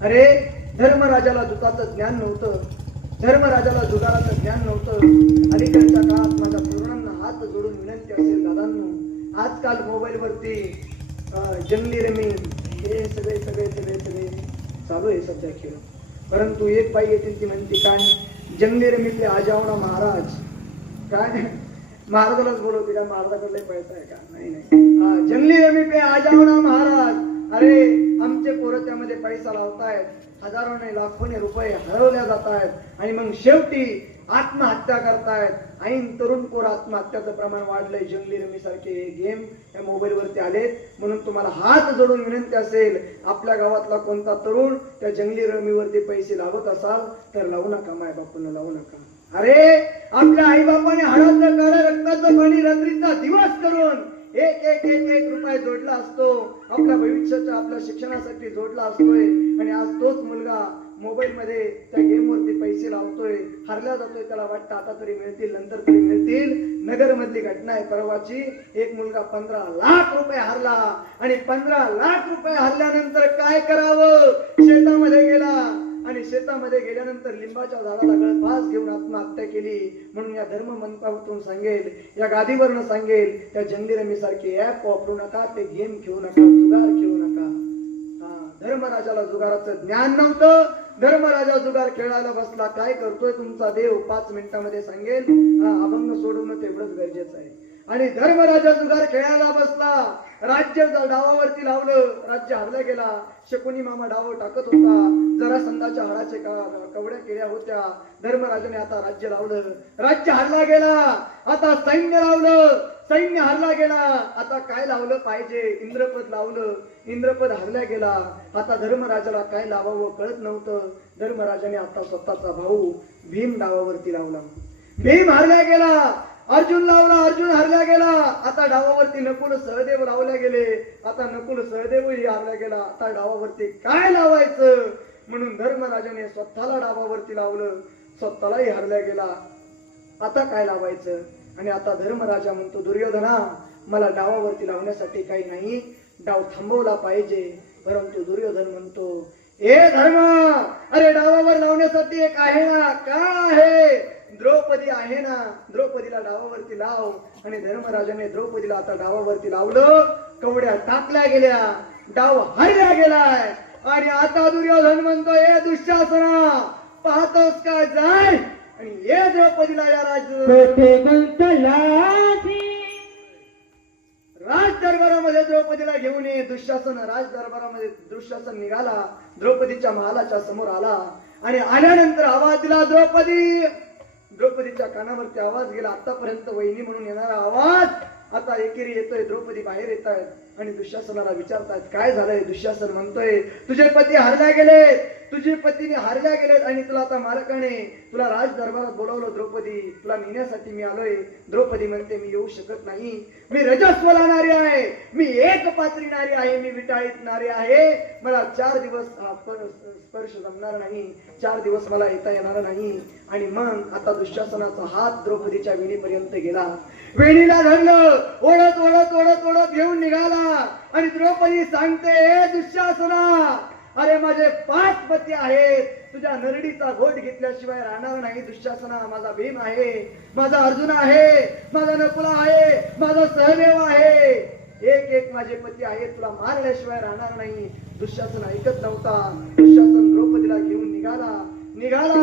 अरे धर्मराजाला दुताचं ज्ञान नव्हतं. धर्मराजाला जुगाराचं ज्ञान नव्हतं. अलीकडच्या काळात माझ्या तरुणांना हात जोडून विनंती असेल दादांनो आजकाल मोबाईल वरती जंगली रमी हे सगळे सगळे सगळे सगळे चालू आहे सध्या खेळ. परंतु एक बाई येतील ती म्हणते काय जंगली रमीतले आजावणा महाराज. काय महाराजालाच बोलवते का? महाराजाकडले पैसा आहे का? नाही नाही. जंगली रमी पे आजावणा महाराज अरे आमचे पोरं त्यामध्ये पैसा लावतायत हजारोने लाखोने रुपये हरवल्या जात आहेत आणि मग शेवटी आत्महत्या करतायत. ऐन तरुण कोर आत्महत्याचं प्रमाण वाढलंय. जंगली रमी सारखे गेम या मोबाईलवरती आलेत. म्हणून तुम्हाला हात जोडून विनंती असेल आपल्या गावातला कोणता तरुण त्या जंगली रमीवरती पैसे लावत असाल तर लावू नका माय बापूंना लावू नका. अरे आपल्या आई बापाने हळद काळ्या रक्ताचं पाणी रात्रीचा दिवस करून एक एक एक एक रुपये जोडला असतो. आपल्या भविष्याच्या आपल्या शिक्षणासाठी जोडला असतोय. आणि आज तोच मुलगा मोबाईल मध्ये त्या गेम वरती पैसे लावतोय. हरला जातोय त्याला वाटतं आता तरी मिळतील नंतर तरी मिळतील. नगर मधली घटना आहे परवाची. एक मुलगा पंधरा लाख रुपये हरला. आणि पंधरा लाख रुपये हरल्यानंतर काय करावं? शेतात शेतामध्ये गेल्यानंतर लिंबाच्या झाडाला गळफास घेऊन आत्महत्या केली म्हणून या धर्म मंत्रातून सांगेल या गादीवरनं सांगेल त्या जंगली सारखे ऍप वापरू नका ते गेम खेळू नका जुगार खेळू नका. हा, धर्मराजाला जुगाराचं ज्ञान नव्हतं. धर्मराजा जुगार खेळायला बसला. काय करतोय तुमचा देव? पाच मिनिटामध्ये सांगेल. हा, अभंग सोडवणं तेवढंच गरजेचं आहे. आणि धर्मराजा जुगार खेळायला बसला. राज्य डावावरती लावलं राज्य हरला गेला. शकुनी मामा डाव टाकत होता. जरा संदाच्या हाडाचे का- कवड्या केल्या होत्या. धर्मराजाने आता राज्य लावलं. राज्य हरला गेला. आता सैन्य लावलं. सैन्य हरला गेला. आता काय लावलं पाहिजे? इंद्रपद लावलं. इंद्रपद हरला गेला. आता धर्मराजाला काय लावावं कळत नव्हतं. धर्मराजाने आता स्वतःचा भाऊ भीम डावावरती लावला. भीम हरला गेला. अर्जुन लावला अर्जुन हरला गेला. आता डावावरती नकुल सहदेव लावल्या गेले. आता नकुल सहदेवही हरला गेला. आता डावावरती काय लावायचं? म्हणून धर्मराजाने स्वतःला डावावरती लावलं. स्वतःलाही हरल्या गेला. आता काय लावायचं? आणि आता धर्मराजा म्हणतो दुर्योधना मला डावावरती लावण्यासाठी काही नाही. डाव थांबवला पाहिजे. परंतु दुर्योधन म्हणतो हे धर्म अरे डावावर लावण्यासाठी एक आहे ना? का आहे? द्रौपदी आहे ना द्रौपदीला डावावरती लाव. आणि धर्मराजाने द्रौपदीला आता डावावरती लावलं. कवड्या टाकल्या गेल्या. डाव हरल्या गेलाय. आणि आता दुर्योधन म्हणतो ए दुःशासना पाहतोस का जाय? आणि ये द्रौपदीला या राज कोठे गुंतलासी राज दरबारामध्ये द्रौपदीला घेऊन ये. दुःशासन राज दरबारामध्ये दुःशासन निघाला. द्रौपदीच्या महालाच्या समोर आला. आणि आल्यानंतर आवाज दिला द्रौपदी द्रौपदीच्या कानावरती आवाज गेला. आतापर्यंत वहिनी म्हणून येणारा आवाज आता एकेरी येतोय. द्रौपदी बाहेर येत आहेत आणि दुःशासनाला विचारतायत काय झालंय? दुःशासन म्हणतोय. तुझे पती हारल्या गेले तुझे पतीने हारल्या गेलेत आणि तुला आता मालकाने तुला राज दरबारात बोलावलं द्रौपदी तुला नेण्यासाठी मी आलोय. द्रौपदी म्हणते मी येऊ शकत नाही. मी रजस्वला नारी आहे. मी एक पात्री नारी आहे. मी विटाळीत नारी आहे. मला चार दिवस स्पर्श जमणार नाही. चार दिवस मला येता येणार नाही. आणि मग आता दुःशासनाचा हात द्रौपदीच्या वेणीपर्यंत गेला. वेणीला धरलं. ओढत ओढत ओढत ओढत घेऊन निघाला. आणि द्रौपदी सांगते हे दुःशासना अरे माझे पाच पती आहेत. तुझ्या नरडीचा घोट घेतल्याशिवाय राहणार नाही दुःशासना. माझा भीम आहे. माझा अर्जुन आहे. माझा नकुला आहे. माझा सहदेव आहे. एक एक माझे पती आहेत. तुला मारल्याशिवाय राहणार नाही. दुःशासन ऐकत नव्हता. दुःशासन द्रौपदीला घेऊन निघाला. निघाला.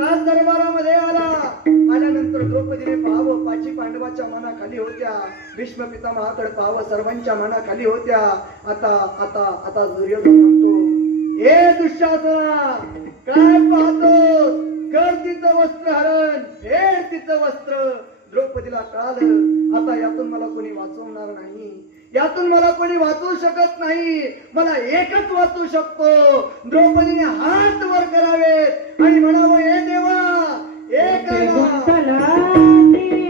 राज दरबारामध्ये आला. आल्यानंतर द्रौपदीने पाहावं पाची पांडवाच्या मनाखाली होत्या. भीष्म पितामहाकडे पाहावं सर्वांच्या मनाखाली होत्या. आता आता आता दुर्योधन हे दुःशासना! काय पाहतो? कर तिचं वस्त्र हरण फेड तिचं वस्त्र! द्रौपदीला कळालं आता यातून मला कोणी वाचवणार नाही. यातून मला कोणी वाचवू शकत नाही. मला एकच वाचू शकतो. द्रौपदीने हात वर करावेत आणि म्हणावं हे देवा गुंतलासी